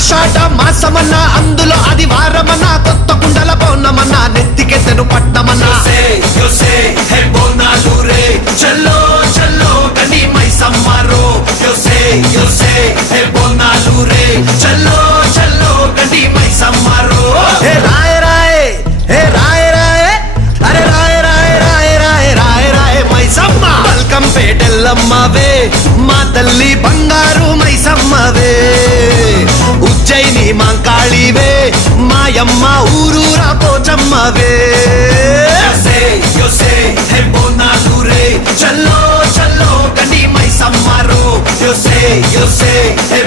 ఆషాఢ మాసమన్న అందులో అది వారమన్న కొత్త కుండల పౌర్ణమన్న నెత్తికెత్తెను పట్టమన్న చల్లో చల్లో కని మైసమ్మరో బోనాలు రే చల్లో చల్లో కని మైసమ్మరో హే రాయ రాయ హే రాయ రాయ అరే రాయ రాయ రాయ రాయ రాయ రాయ మైసమ్మ బల్కం పేటెల్లమ్మవే మా తల్లి బంగారు మైసమ్మవే ఉజ్జయిని మాంకాళివే మాయమ్మ ఊరూరా పోచమ్మవే బోనాలు రే చల్లో చల్లో కని మైసమ్మరో yo sé, hey,